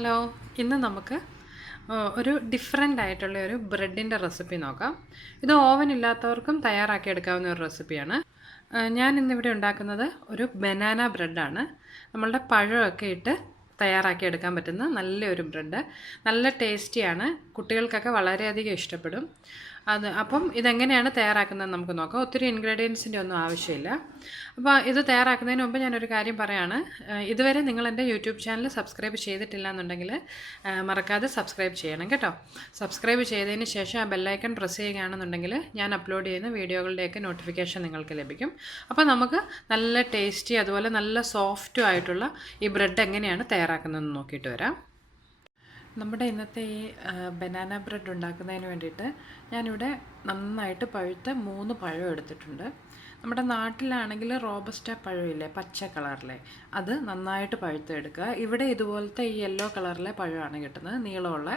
Hello, ഇന്ന് നമുക്ക് ഒരു ഡിഫറെൻ്റ് ആയിട്ടുള്ള ഒരു ബ്രെഡിൻ്റെ റെസിപ്പി നോക്കാം. ഇത് ഓവൻ ഇല്ലാത്തവർക്കും തയ്യാറാക്കിയെടുക്കാവുന്ന ഒരു റെസിപ്പിയാണ്. ഞാൻ ഇന്നിവിടെ ഉണ്ടാക്കുന്നത് ഒരു ബനാന ബ്രെഡാണ്. നമ്മളുടെ പഴമൊക്കെ ഇട്ട് തയ്യാറാക്കിയെടുക്കാൻ പറ്റുന്ന നല്ലൊരു ബ്രെഡ്. നല്ല ടേസ്റ്റിയാണ്, കുട്ടികൾക്കൊക്കെ വളരെയധികം ഇഷ്ടപ്പെടും. അപ്പം ഇതെങ്ങനെയാണ് തയ്യാറാക്കുന്നത് നമുക്ക് നോക്കാം. ഒത്തിരി ഇൻഗ്രീഡിയൻസിൻ്റെ ഒന്നും ആവശ്യമില്ല. അപ്പോൾ ഇത് തയ്യാറാക്കുന്നതിന് മുമ്പ് ഞാനൊരു കാര്യം പറയാണ്. ഇതുവരെ നിങ്ങൾ എൻ്റെ യൂട്യൂബ് ചാനൽ സബ്സ്ക്രൈബ് ചെയ്തിട്ടില്ല എന്നുണ്ടെങ്കിൽ മറക്കാതെ സബ്സ്ക്രൈബ് ചെയ്യണം കേട്ടോ. സബ്സ്ക്രൈബ് ചെയ്തതിന് ശേഷം ആ ബെല്ലൈക്കൺ പ്രസ് ചെയ്യുകയാണെന്നുണ്ടെങ്കിൽ ഞാൻ അപ്ലോഡ് ചെയ്യുന്ന വീഡിയോകളുടെയൊക്കെ നോട്ടിഫിക്കേഷൻ നിങ്ങൾക്ക് ലഭിക്കും. അപ്പോൾ നമുക്ക് നല്ല ടേസ്റ്റി അതുപോലെ നല്ല സോഫ്റ്റും ആയിട്ടുള്ള ഈ ബ്രെഡ് എങ്ങനെയാണ് തയ്യാറാക്കുന്നതെന്ന് നോക്കിയിട്ട് വരാം. നമ്മുടെ ഇന്നത്തെ ഈ ബനാന ബ്രെഡ് ഉണ്ടാക്കുന്നതിന് വേണ്ടിയിട്ട് ഞാനിവിടെ നന്നായിട്ട് പഴുത്ത 3 പഴം എടുത്തിട്ടുണ്ട്. നമ്മുടെ നാട്ടിലാണെങ്കിൽ റോബസ്റ്റ പഴമില്ലേ, പച്ച കളറിലെ, അത് നന്നായിട്ട് പഴുത്തെടുക്കുക. ഇവിടെ ഇതുപോലത്തെ ഈ യെല്ലോ കളറിലെ പഴമാണ് കിട്ടുന്നത്, നീളമുള്ള.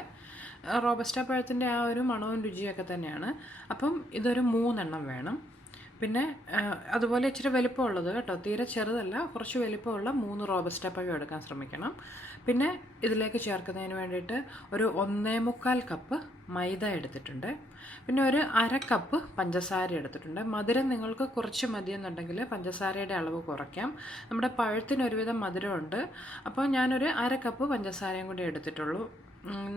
റോബസ്റ്റ പഴത്തിൻ്റെ ആ ഒരു മണവും രുചിയൊക്കെ തന്നെയാണ്. അപ്പം ഇതൊരു 3 വേണം. പിന്നെ അതുപോലെ ഇച്ചിരി വലിപ്പമുള്ളത് കേട്ടോ, തീരെ ചെറുതല്ല, കുറച്ച് വലിപ്പമുള്ള 3 റോബസ്റ്റ പഴം എടുക്കാൻ ശ്രമിക്കണം. പിന്നെ ഇതിലേക്ക് ചേർക്കുന്നതിന് വേണ്ടിയിട്ട് ഒരു 1.25 കപ്പ് മൈദ എടുത്തിട്ടുണ്ട്. പിന്നെ ഒരു 1/2 കപ്പ് പഞ്ചസാര എടുത്തിട്ടുണ്ട്. മധുരം നിങ്ങൾക്ക് കുറച്ച് മതിയെന്നുണ്ടെങ്കിൽ പഞ്ചസാരയുടെ അളവ് കുറയ്ക്കാം. നമ്മുടെ പഴത്തിന് ഒരുവിധം മധുരമുണ്ട്, അപ്പോൾ ഞാനൊരു 1/2 കപ്പ് പഞ്ചസാരയും കൂടി എടുത്തിട്ടുള്ളൂ.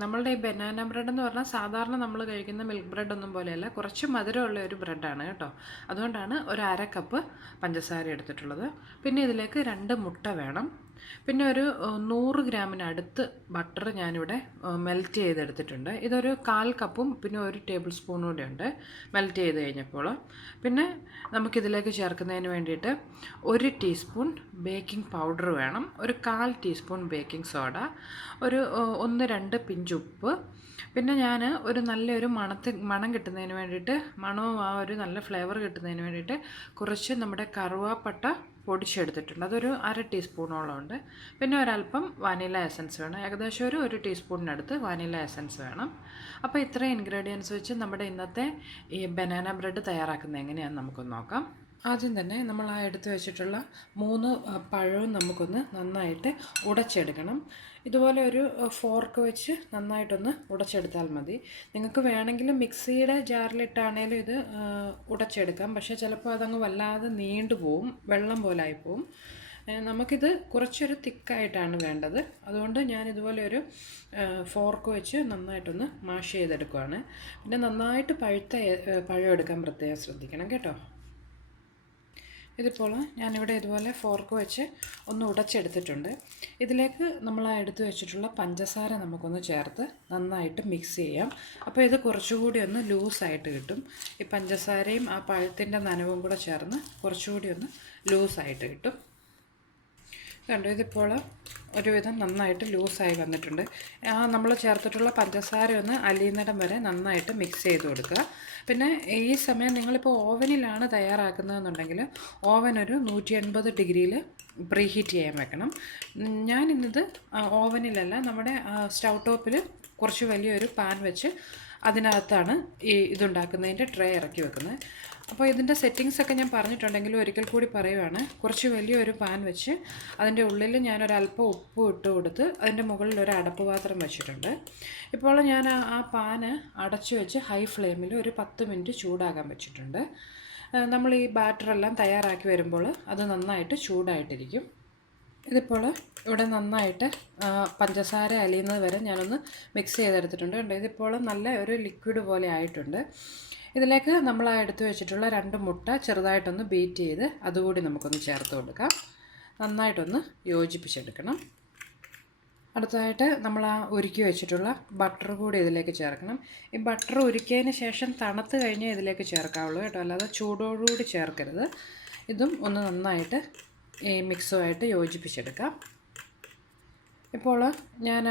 നമ്മളുടെ ഈ ബനാന ബ്രെഡ് എന്ന് പറഞ്ഞാൽ സാധാരണ നമ്മൾ കഴിക്കുന്ന മിൽക്ക് ബ്രെഡ് ഒന്നും പോലെയല്ല, കുറച്ച് മധുരമുള്ള ഒരു ബ്രെഡാണ് കേട്ടോ. അതുകൊണ്ടാണ് ഒരു 1/2 കപ്പ് പഞ്ചസാര എടുത്തിട്ടുള്ളത്. പിന്നെ ഇതിലേക്ക് 2 മുട്ട വേണം. പിന്നെ ഒരു 100 ഗ്രാമിനടുത്ത് ബട്ടർ ഞാനിവിടെ മെൽറ്റ് ചെയ്തെടുത്തിട്ടുണ്ട്. ഇതൊരു 1/4 കപ്പും പിന്നെ 1 ടേബിൾ സ്പൂണും കൂടെ ഉണ്ട് മെൽറ്റ് ചെയ്ത് കഴിഞ്ഞപ്പോൾ. പിന്നെ നമുക്കിതിലേക്ക് ചേർക്കുന്നതിന് വേണ്ടിയിട്ട് 1 ടീസ്പൂൺ ബേക്കിംഗ് പൗഡർ വേണം, ഒരു 1/4 ടീസ്പൂൺ ബേക്കിംഗ് സോഡ, ഒരു 1-2 പിഞ്ച് ഉപ്പ്. പിന്നെ ഞാൻ ഒരു നല്ലൊരു മണം കിട്ടുന്നതിന് വേണ്ടിയിട്ട്, മണവും ആ ഒരു നല്ല ഫ്ലേവർ കിട്ടുന്നതിന് വേണ്ടിയിട്ട് കുറച്ച് നമ്മുടെ കറുവാപ്പട്ട പൊടിച്ചെടുത്തിട്ടുണ്ട്. അതൊരു 1/2 ടീസ്പൂണോളം ഉണ്ട്. പിന്നെ ഒരല്പം വാനില എസൻസ് വേണം, ഏകദേശം ഒരു 1 ടീസ്പൂണിനടുത്ത് വാനില എസൻസ് വേണം. അപ്പോൾ ഇത്രയും ഇൻഗ്രീഡിയൻസ് വെച്ച് നമ്മുടെ ഇന്നത്തെ ഈ ബനാന ബ്രെഡ് തയ്യാറാക്കുന്നത് എങ്ങനെയാണെന്ന് നമുക്കൊന്ന് നോക്കാം. ആദ്യം തന്നെ നമ്മൾ ആ എടുത്ത് വെച്ചിട്ടുള്ള 3 പഴവും നമുക്കൊന്ന് നന്നായിട്ട് ഉടച്ചെടുക്കണം. ഇതുപോലെ ഒരു ഫോർക്ക് വെച്ച് നന്നായിട്ടൊന്ന് ഉടച്ചെടുത്താൽ മതി. നിങ്ങൾക്ക് വേണമെങ്കിൽ മിക്സിയുടെ ജാറിലിട്ടാണേലും ഇത് ഉടച്ചെടുക്കാം, പക്ഷേ ചിലപ്പോൾ അതങ്ങ് വല്ലാതെ നീണ്ടു പോവും, വെള്ളം പോലെ ആയിപ്പോവും. നമുക്കിത് കുറച്ചൊരു തിക്കായിട്ടാണ് വേണ്ടത്. അതുകൊണ്ട് ഞാനിതുപോലെ ഒരു ഫോർക്ക് വെച്ച് നന്നായിട്ടൊന്ന് മാഷ് ചെയ്തെടുക്കുകയാണ്. പിന്നെ നന്നായിട്ട് പഴുത്ത പഴം എടുക്കാൻ പ്രത്യേകം ശ്രദ്ധിക്കണം കേട്ടോ. ഇതിപ്പോൾ ഞാനിവിടെ ഇതുപോലെ ഫോർക്ക് വെച്ച് ഒന്ന് ഉടച്ചെടുത്തിട്ടുണ്ട്. ഇതിലേക്ക് നമ്മൾ ആ എടുത്ത് വെച്ചിട്ടുള്ള പഞ്ചസാര നമുക്കൊന്ന് ചേർത്ത് നന്നായിട്ട് മിക്സ് ചെയ്യാം. അപ്പോൾ ഇത് കുറച്ചുകൂടി ഒന്ന് ലൂസായിട്ട് കിട്ടും. ഈ പഞ്ചസാരയും ആ പഴത്തിൻ്റെ നനവും കൂടെ ചേർന്ന് കുറച്ചുകൂടി ഒന്ന് ലൂസായിട്ട് കിട്ടും. കണ്ടു, ഇതിപ്പോൾ ഒരുവിധം നന്നായിട്ട് ലൂസായി വന്നിട്ടുണ്ട്. നമ്മൾ ചേർത്തിട്ടുള്ള പഞ്ചസാര ഒന്ന് അലിയുന്നിടം വരെ നന്നായിട്ട് മിക്സ് ചെയ്ത് കൊടുക്കുക. പിന്നെ ഈ സമയം നിങ്ങളിപ്പോൾ ഓവനിലാണ് തയ്യാറാക്കുന്നതെന്നുണ്ടെങ്കിൽ ഓവൻ ഒരു 180 ഡിഗ്രിയിൽ പ്രീഹീറ്റ് ചെയ്യാൻ വെക്കണം. ഞാനിന്നത് ഓവനിലല്ല, നമ്മുടെ സ്റ്റൗ ടോപ്പിൽ കുറച്ച് വലിയൊരു പാൻ വെച്ച് അതിനകത്താണ് ഈ ഇതുണ്ടാക്കുന്നതിൻ്റെ ട്രേ ഇറക്കി വെക്കുന്നത്. അപ്പോൾ ഇതിൻ്റെ സെറ്റിങ്സൊക്കെ ഞാൻ പറഞ്ഞിട്ടുണ്ടെങ്കിലും ഒരിക്കൽ കൂടി പറയുവാണ്. കുറച്ച് വലിയൊരു പാൻ വെച്ച് അതിൻ്റെ ഉള്ളിൽ ഞാനൊരല്പം ഉപ്പ് ഇട്ട് കൊടുത്ത് അതിൻ്റെ മുകളിൽ ഒരു അടപ്പ് പാത്രം വെച്ചിട്ടുണ്ട്. ഇപ്പോൾ ഞാൻ ആ പാന് അടച്ചു വെച്ച് ഹൈ ഫ്ലെയിമിൽ ഒരു 10 മിനിറ്റ് ചൂടാകാൻ വെച്ചിട്ടുണ്ട്. നമ്മൾ ഈ ബാറ്ററെല്ലാം തയ്യാറാക്കി വരുമ്പോൾ അത് നന്നായിട്ട് ചൂടായിട്ടിരിക്കും. ഇതിപ്പോൾ ഇവിടെ നന്നായിട്ട് പഞ്ചസാര അലിയുന്നത് വരെ ഞാനൊന്ന് മിക്സ് ചെയ്തെടുത്തിട്ടുണ്ട്. ഇതിപ്പോൾ നല്ല ഒരു ലിക്വിഡ് പോലെ ആയിട്ടുണ്ട്. ഇതിലേക്ക് നമ്മൾ എടുത്ത് വെച്ചിട്ടുള്ള 2 മുട്ട ചെറുതായിട്ടൊന്ന് ബീറ്റ് ചെയ്ത് അതുകൂടി നമുക്കൊന്ന് ചേർത്ത് കൊടുക്കാം. നന്നായിട്ടൊന്ന് യോജിപ്പിച്ചെടുക്കണം. അടുത്തതായിട്ട് നമ്മൾ ആ ഉരുക്കി വെച്ചിട്ടുള്ള ബട്ടർ കൂടി ഇതിലേക്ക് ചേർക്കണം. ഈ ബട്ടർ ഉരുക്കിയതിന് ശേഷം തണുത്ത് കഴിഞ്ഞേ ഇതിലേക്ക് ചേർക്കാവുള്ളൂ കേട്ടോ, അല്ലാതെ ചൂടോടുകൂടി ചേർക്കരുത്. ഇതും ഒന്ന് നന്നായിട്ട് ഈ മിക്സുമായിട്ട് യോജിപ്പിച്ചെടുക്കാം. ഇപ്പോൾ ഞാൻ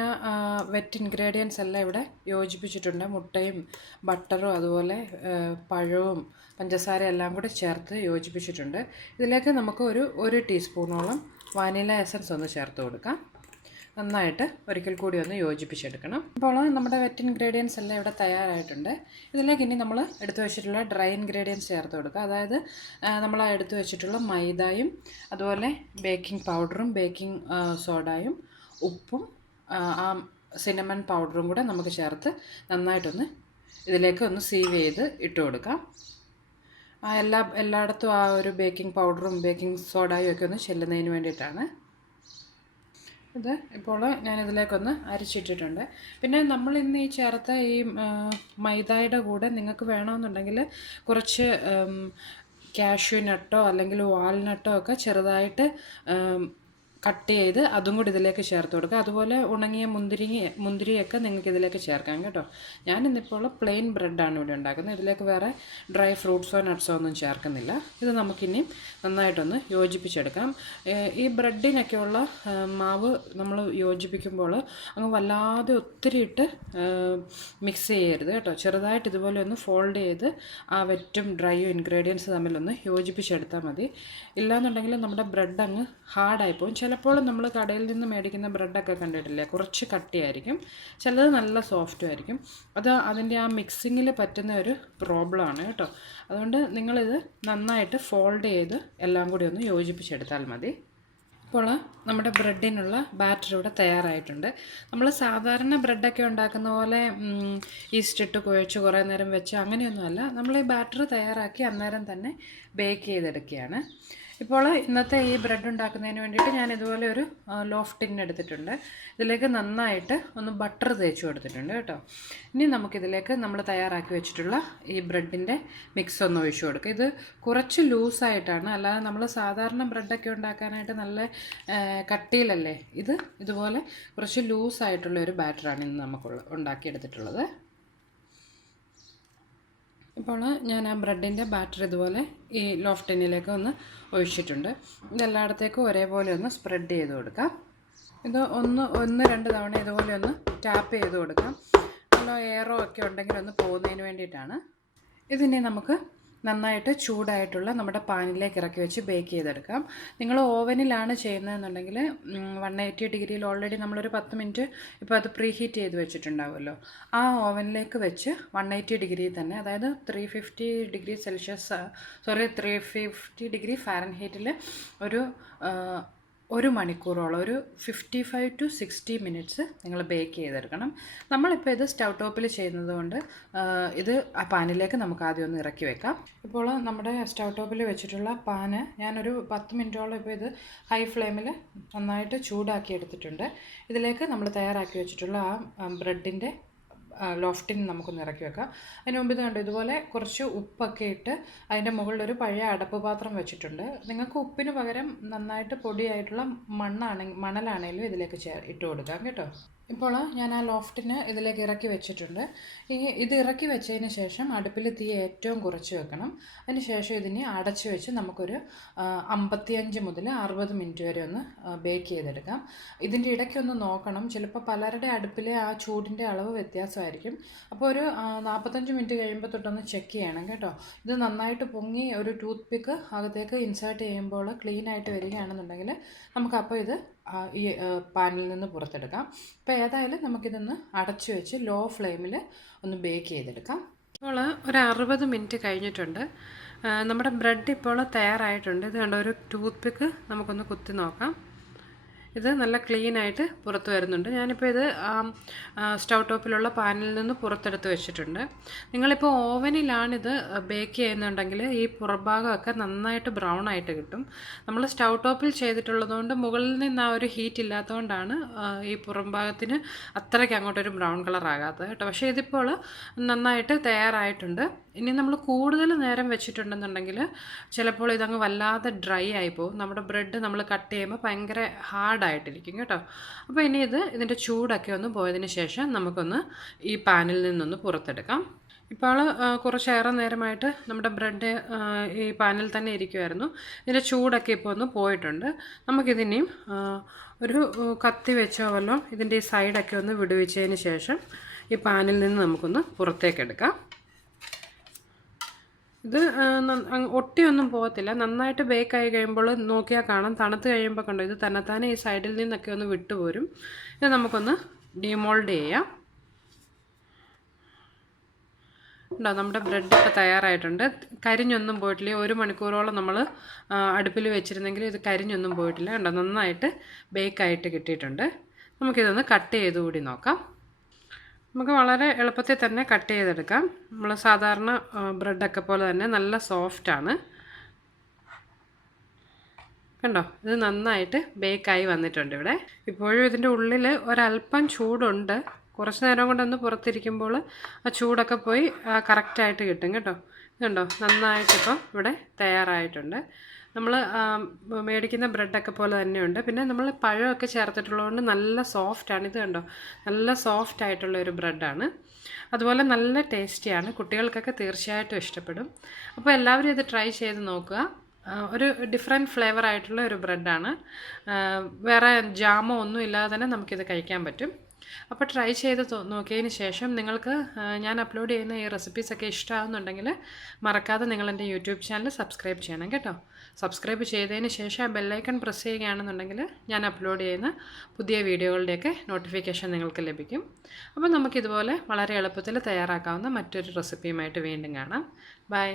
വെറ്റ് ഇൻഗ്രീഡിയൻസ് എല്ലാം ഇവിടെ യോജിപ്പിച്ചിട്ടുണ്ട്. മുട്ടയും ബട്ടറും അതുപോലെ പഴവും പഞ്ചസാര എല്ലാം കൂടി ചേർത്ത് യോജിപ്പിച്ചിട്ടുണ്ട്. ഇതിലേക്ക് നമുക്ക് ഒരു ടീസ്പൂണോളം വാനില എസൻസ് ഒന്ന് ചേർത്ത് കൊടുക്കാം. നന്നായിട്ട് ഒരിക്കൽ കൂടി ഒന്ന് യോജിപ്പിച്ചെടുക്കണം. ഇപ്പോൾ നമ്മുടെ വെറ്റ് ഇൻഗ്രീഡിയൻസ് എല്ലാം ഇവിടെ തയ്യാറായിട്ടുണ്ട്. ഇതിലേക്ക് ഇനി നമ്മൾ എടുത്തു വെച്ചിട്ടുള്ള ഡ്രൈ ഇൻഗ്രീഡിയൻസ് ചേർത്ത് കൊടുക്കുക. അതായത് നമ്മൾ എടുത്തു വെച്ചിട്ടുള്ള മൈദയും അതുപോലെ ബേക്കിംഗ് പൗഡറും ബേക്കിംഗ് സോഡയും ഉപ്പും ആ സിനമൺ പൗഡറും കൂടെ നമുക്ക് ചേർത്ത് നന്നായിട്ടൊന്ന് ഇതിലേക്ക് ഒന്ന് സീവ് ചെയ്ത് ഇട്ട് കൊടുക്കാം. എല്ലായിടത്തും ആ ഒരു ബേക്കിംഗ് പൗഡറും ബേക്കിംഗ് സോഡയും ഒക്കെ ഒന്ന് ചെല്ലുന്നതിന് വേണ്ടിയിട്ടാണ്. ഇത് ഇപ്പോൾ ഞാനിതിലേക്കൊന്ന് അരിച്ചിട്ടിട്ടുണ്ട്. പിന്നെ നമ്മൾ ഇന്ന് ഈ ചേർത്ത ഈ മൈദയുടെ കൂടെ നിങ്ങൾക്ക് വേണമെന്നുണ്ടെങ്കിൽ കുറച്ച് കാഷ്യൂ നട്ടോ അല്ലെങ്കിൽ വാൾനട്ടോ ഒക്കെ ചെറുതായിട്ട് കട്ട് ചെയ്ത് അതും കൂടി ഇതിലേക്ക് ചേർത്ത് കൊടുക്കുക. അതുപോലെ ഉണങ്ങിയ മുന്തിരിയൊക്കെ നിങ്ങൾക്ക് ഇതിലേക്ക് ചേർക്കാം കേട്ടോ. ഞാനിന്നിപ്പോൾ പ്ലെയിൻ ബ്രെഡാണ് ഇവിടെ ഉണ്ടാക്കുന്നത്. ഇതിലേക്ക് വേറെ ഡ്രൈ ഫ്രൂട്ട്സോ നട്ട്സോ ഒന്നും ചേർക്കുന്നില്ല. ഇത് നമുക്കിനി നന്നായിട്ടൊന്ന് യോജിപ്പിച്ചെടുക്കാം. ഈ ബ്രെഡിനൊക്കെയുള്ള മാവ് നമ്മൾ യോജിപ്പിക്കുമ്പോൾ അങ്ങ് വല്ലാതെ ഒത്തിരി ഇട്ട് മിക്സ് ചെയ്യരുത് കേട്ടോ. ചെറുതായിട്ട് ഇതുപോലെ ഒന്ന് ഫോൾഡ് ചെയ്ത് ആ വെറ്റും ഡ്രൈയും ഇൻഗ്രീഡിയൻസ് തമ്മിലൊന്ന് യോജിപ്പിച്ചെടുത്താൽ മതി. ഇല്ലാന്നുണ്ടെങ്കിൽ നമ്മുടെ ബ്രെഡ് അങ്ങ് ഹാർഡായിപ്പോവും. ചിലപ്പോൾ നമ്മൾ കടയിൽ നിന്ന് മേടിക്കുന്ന ബ്രെഡൊക്കെ കണ്ടിട്ടില്ലേ, കുറച്ച് കട്ടിയായിരിക്കും, ചിലത് നല്ല സോഫ്റ്റും ആയിരിക്കും. അത് അതിൻ്റെ ആ മിക്സിങ്ങിൽ പറ്റുന്ന ഒരു പ്രോബ്ലമാണ് കേട്ടോ. അതുകൊണ്ട് നിങ്ങളിത് നന്നായിട്ട് ഫോൾഡ് ചെയ്ത് എല്ലാം കൂടി ഒന്ന് യോജിപ്പിച്ചെടുത്താൽ മതി. ഇപ്പോൾ നമ്മുടെ ബ്രെഡിനുള്ള ബാറ്റർ ഇവിടെ തയ്യാറായിട്ടുണ്ട്. നമ്മൾ സാധാരണ ബ്രെഡൊക്കെ ഉണ്ടാക്കുന്ന പോലെ ഈസ്റ്റ് ഇട്ട് കുഴച്ച് കുറേ നേരം വെച്ച് അങ്ങനെയൊന്നുമല്ല. നമ്മൾ ഈ ബാറ്റർ തയ്യാറാക്കി അന്നേരം തന്നെ ബേക്ക് ചെയ്തെടുക്കുകയാണ്. ഇപ്പോൾ ഇന്നത്തെ ഈ ബ്രെഡ് ഉണ്ടാക്കുന്നതിന് വേണ്ടിയിട്ട് ഞാൻ ഇതുപോലെ ഒരു ലോഫ് ടിൻ എടുത്തിട്ടുണ്ട്. ഇതിലേക്ക് നന്നായിട്ട് ഒന്ന് ബട്ടർ തേച്ച് കൊടുത്തിട്ടുണ്ട് കേട്ടോ. ഇനി നമുക്കിതിലേക്ക് നമ്മൾ തയ്യാറാക്കി വെച്ചിട്ടുള്ള ഈ ബ്രെഡിൻ്റെ മിക്സ് ഒന്ന് ഒഴിച്ചു കൊടുക്കുക. ഇത് കുറച്ച് ലൂസായിട്ടാണ്, അല്ലാതെ നമ്മൾ സാധാരണ ബ്രെഡൊക്കെ ഉണ്ടാക്കാനായിട്ട് നല്ല കട്ടിയിലല്ലേ. ഇതുപോലെ കുറച്ച് ലൂസായിട്ടുള്ള ഒരു ബാറ്ററാണ് ഇന്ന് നമുക്ക് ഉണ്ടാക്കിയെടുത്തിട്ടുള്ളത്. ഇപ്പോൾ ഞാൻ ആ ബ്രെഡിൻ്റെ ബാറ്റർ ഇതുപോലെ ഈ ലോഫ് ടിന്നിലേക്ക് ഒന്ന് ഒഴിച്ചിട്ടുണ്ട്. ഇതെല്ലായിടത്തേക്കും ഒരേപോലെ ഒന്ന് സ്പ്രെഡ് ചെയ്ത് കൊടുക്കാം. ഇത് ഒന്ന് രണ്ട് തവണ ഇതുപോലെ ഒന്ന് ടാപ്പ് ചെയ്ത് കൊടുക്കാം. നല്ല എയറോ ഒക്കെ ഉണ്ടെങ്കിൽ ഒന്ന് പോകുന്നതിന് വേണ്ടിയിട്ടാണ്. ഇതിനെ നമുക്ക് നന്നായിട്ട് ചൂടായിട്ടുള്ള നമ്മുടെ പാനിലേക്ക് ഇറക്കി വെച്ച് ബേക്ക് ചെയ്തെടുക്കാം. നിങ്ങൾ ഓവനിലാണ് ചെയ്യുന്നതെന്നുണ്ടെങ്കിൽ 180 ഡിഗ്രിയിൽ ഓൾറെഡി നമ്മളൊരു 10 മിനിറ്റ് ഇപ്പോൾ അത് പ്രീ ഹീറ്റ് ചെയ്ത് വെച്ചിട്ടുണ്ടാവുമല്ലോ. ആ ഓവനിലേക്ക് വെച്ച് 180 ഡിഗ്രി തന്നെ, അതായത് 350 ഡിഗ്രി സെൽഷ്യസ് 350 ഡിഗ്രി ഫാരൻഹീറ്റിൽ ഒരു മണിക്കൂറോളം, ഒരു 55 to 60 മിനിറ്റ്സ് നിങ്ങൾ ബേക്ക് ചെയ്തെടുക്കണം. നമ്മളിപ്പോൾ ഇത് സ്റ്റൗ ടോപ്പിൽ ചെയ്യുന്നത് കൊണ്ട് ഇത് ആ പാനിലേക്ക് നമുക്ക് ആദ്യം ഒന്ന് ഇറക്കി വെക്കാം. ഇപ്പോൾ നമ്മുടെ സ്റ്റൗ ടോപ്പിൽ വെച്ചിട്ടുള്ള പാന് ഞാനൊരു 10 മിനിറ്റോളം ഇപ്പോൾ ഇത് ഹൈ ഫ്ലെയിമിൽ നന്നായിട്ട് ചൂടാക്കി എടുത്തിട്ടുണ്ട്. ഇതിലേക്ക് നമ്മൾ തയ്യാറാക്കി വെച്ചിട്ടുള്ള ആ ബ്രെഡിൻ്റെ ലോഫ് ടിൻ നമുക്കൊന്ന് ഇറക്കി വെക്കാം. അതിന് മുമ്പ് ഇത് കണ്ടു, ഇതുപോലെ കുറച്ച് ഉപ്പൊക്കെ ഇട്ട് അതിൻ്റെ മുകളിലൊരു പഴയ അടപ്പ് പാത്രം വെച്ചിട്ടുണ്ട്. നിങ്ങൾക്ക് ഉപ്പിന് പകരം നന്നായിട്ട് പൊടിയായിട്ടുള്ള മണലാണെങ്കിലും ഇതിലേക്ക് ഇട്ട് കൊടുക്കാം കേട്ടോ. ഇപ്പോൾ ഞാൻ ആ ലോഫ്റ്റിന് ഇതിലേക്ക് ഇറക്കി വെച്ചിട്ടുണ്ട്. ഇത് ഇറക്കി വെച്ചതിന് ശേഷം അടുപ്പിൽ തീ ഏറ്റവും കുറച്ച് വെക്കണം. അതിന് ശേഷം ഇതിനെ അടച്ച് വെച്ച് നമുക്കൊരു 55 മുതൽ 60 മിനിറ്റ് വരെ ഒന്ന് ബേക്ക് ചെയ്തെടുക്കാം. ഇതിൻ്റെ ഇടയ്ക്കൊന്ന് നോക്കണം, ചിലപ്പോൾ പലരുടെ അടുപ്പിലെ ആ ചൂടിൻ്റെ അളവ് വ്യത്യാസമായിരിക്കും. അപ്പോൾ ഒരു 45 മിനിറ്റ് കഴിയുമ്പോൾ തൊട്ടൊന്ന് ചെക്ക് ചെയ്യണം കേട്ടോ. ഇത് നന്നായിട്ട് പൊങ്ങി ഒരു ടൂത്ത് പിക്ക് അകത്തേക്ക് ഇൻസേർട്ട് ചെയ്യുമ്പോൾ ക്ലീൻ ആയിട്ട് വരികയാണെന്നുണ്ടെങ്കിൽ നമുക്കപ്പോൾ ഇത് ഈ പാനിൽ നിന്ന് പുറത്തെടുക്കാം. ഇപ്പോൾ ഏതായാലും നമുക്കിതൊന്ന് അടച്ചു വെച്ച് ലോ ഫ്ലെയിമിൽ ഒന്ന് ബേക്ക് ചെയ്തെടുക്കാം. ഇപ്പോൾ ഒരു 60 മിനിറ്റ് കഴിഞ്ഞിട്ടുണ്ട്. നമ്മുടെ ബ്രെഡ് ഇപ്പോൾ തയ്യാറായിട്ടുണ്ട്. ഇത് കണ്ട ഒരു ടൂത്ത് പിക്ക് നമുക്കൊന്ന് കുത്തി നോക്കാം. ഇത് നല്ല ക്ലീനായിട്ട് പുറത്ത് വരുന്നുണ്ട്. ഞാനിപ്പോൾ ഇത് സ്റ്റൗ ടോപ്പിലുള്ള പാനിൽ നിന്ന് പുറത്തെടുത്ത് വെച്ചിട്ടുണ്ട്. നിങ്ങളിപ്പോൾ ഓവനിലാണിത് ബേക്ക് ചെയ്യുന്നുണ്ടെങ്കിൽ ഈ പുറഭാഗമൊക്കെ നന്നായിട്ട് ബ്രൗൺ ആയിട്ട് കിട്ടും. നമ്മൾ സ്റ്റൗ ടോപ്പിൽ ചെയ്തിട്ടുള്ളതുകൊണ്ട് മുകളിൽ നിന്ന് ആ ഒരു ഹീറ്റ് ഇല്ലാത്തതുകൊണ്ടാണ് ഈ പുറം ഭാഗത്തിന് അത്രയ്ക്ക് അങ്ങോട്ടൊരു ബ്രൗൺ കളർ ആകാത്തത് കേട്ടോ. പക്ഷേ ഇതിപ്പോൾ നന്നായിട്ട് തയ്യാറായിട്ടുണ്ട്. ഇനി നമ്മൾ കൂടുതൽ നേരം വെച്ചിട്ടുണ്ടെന്നുണ്ടെങ്കിൽ ചിലപ്പോൾ ഇതങ്ങ് വല്ലാതെ ഡ്രൈ ആയിപ്പോവും. നമ്മുടെ ബ്രെഡ് നമ്മൾ കട്ട് ചെയ്യുമ്പോൾ ഭയങ്കര ഹാർഡായിട്ടിരിക്കും കേട്ടോ. അപ്പോൾ ഇനി ഇതിൻ്റെ ചൂടൊക്കെ ഒന്ന് പോയതിന് ശേഷം നമുക്കൊന്ന് ഈ പാനിൽ നിന്നൊന്ന് പുറത്തെടുക്കാം. ഇപ്പോൾ കുറച്ചേറെ നേരമായിട്ട് നമ്മുടെ ബ്രെഡ് ഈ പാനിൽ തന്നെ ഇരിക്കുമായിരുന്നു. ഇതിൻ്റെ ചൂടൊക്കെ ഇപ്പോൾ ഒന്ന് പോയിട്ടുണ്ട്. നമുക്കിതിനെയും ഒരു കത്തി വെച്ചോ വല്ലോ ഇതിൻ്റെ ഈ സൈഡൊക്കെ ഒന്ന് വിടുവിച്ചതിന് ശേഷം ഈ പാനിൽ നിന്ന് നമുക്കൊന്ന് പുറത്തേക്കെടുക്കാം. ഇത് ഒട്ടിയൊന്നും പോകത്തില്ല. നന്നായിട്ട് ബേക്കായി കഴിയുമ്പോൾ നോക്കിയാൽ കാണാം, തണുത്ത് കഴിയുമ്പോൾ കണ്ടോ ഇത് തന്നെത്താനെ ഈ സൈഡിൽ നിന്നൊക്കെ ഒന്ന് വിട്ടുപോരും. ഇത് നമുക്കൊന്ന് ഡീമോൾഡ് ചെയ്യാം. ഉണ്ടോ, നമ്മുടെ ബ്രെഡ് ഇപ്പോൾ തയ്യാറായിട്ടുണ്ട്. കരിഞ്ഞൊന്നും പോയിട്ടില്ല. 1 മണിക്കൂറോളം നമ്മൾ അടുപ്പിൽ വെച്ചിരുന്നെങ്കിൽ ഇത് കരിഞ്ഞൊന്നും പോയിട്ടില്ല. ഉണ്ടോ, നന്നായിട്ട് ബേക്കായിട്ട് കിട്ടിയിട്ടുണ്ട്. നമുക്കിതൊന്ന് കട്ട് ചെയ്ത് കൂടി നോക്കാം. നമുക്ക് വളരെ എളുപ്പത്തിൽ തന്നെ കട്ട് ചെയ്തെടുക്കാം. നമ്മൾ സാധാരണ ബ്രെഡൊക്കെ പോലെ തന്നെ നല്ല സോഫ്റ്റാണ്. കണ്ടോ, ഇത് നന്നായിട്ട് ബേക്കായി വന്നിട്ടുണ്ട്. ഇവിടെ ഇപ്പോഴും ഇതിൻ്റെ ഉള്ളിൽ ഒരല്പം ചൂടുണ്ട്. കുറച്ച് നേരം കൊണ്ടൊന്ന് പുറത്തിരിക്കുമ്പോൾ ആ ചൂടൊക്കെ പോയി കറക്റ്റായിട്ട് കിട്ടും കേട്ടോ. ഇതുണ്ടോ, നന്നായിട്ടിപ്പം ഇവിടെ തയ്യാറായിട്ടുണ്ട്. നമ്മൾ മേടിക്കുന്ന ബ്രെഡൊക്കെ പോലെ തന്നെയുണ്ട്. പിന്നെ നമ്മൾ പഴമൊക്കെ ചേർത്തിട്ടുള്ളതുകൊണ്ട് നല്ല സോഫ്റ്റാണ്. ഇത് കണ്ടോ, നല്ല സോഫ്റ്റ് ആയിട്ടുള്ള ഒരു ബ്രെഡാണ്. അതുപോലെ നല്ല ടേസ്റ്റിയാണ്. കുട്ടികൾക്കൊക്കെ തീർച്ചയായിട്ടും ഇഷ്ടപ്പെടും. അപ്പോൾ എല്ലാവരും ഇത് ട്രൈ ചെയ്ത് നോക്കുക. ഒരു ഡിഫറെൻറ്റ് ഫ്ലേവർ ആയിട്ടുള്ള ഒരു ബ്രെഡാണ്. വേറെ ജാമോ ഒന്നും ഇല്ലാതെ തന്നെ നമുക്കിത് കഴിക്കാൻ പറ്റും. അപ്പോൾ ട്രൈ ചെയ്ത് നോക്കിയതിന് ശേഷം നിങ്ങൾക്ക് ഞാൻ അപ്ലോഡ് ചെയ്യുന്ന ഈ റെസിപ്പീസൊക്കെ ഇഷ്ടമാകുന്നുണ്ടെങ്കിൽ മറക്കാതെ നിങ്ങൾ എൻ്റെ യൂട്യൂബ് ചാനൽ സബ്സ്ക്രൈബ് ചെയ്യണം കേട്ടോ. സബ്സ്ക്രൈബ് ചെയ്തതിന് ശേഷം ആ ബെല്ലൈക്കൺ പ്രസ് ചെയ്യുകയാണെന്നുണ്ടെങ്കിൽ ഞാൻ അപ്ലോഡ് ചെയ്യുന്ന പുതിയ വീഡിയോകളുടെയൊക്കെ നോട്ടിഫിക്കേഷൻ നിങ്ങൾക്ക് ലഭിക്കും. അപ്പോൾ നമുക്കിതുപോലെ വളരെ എളുപ്പത്തിൽ തയ്യാറാക്കാവുന്ന മറ്റൊരു റെസിപ്പിയുമായിട്ട് വീണ്ടും കാണാം. ബൈ.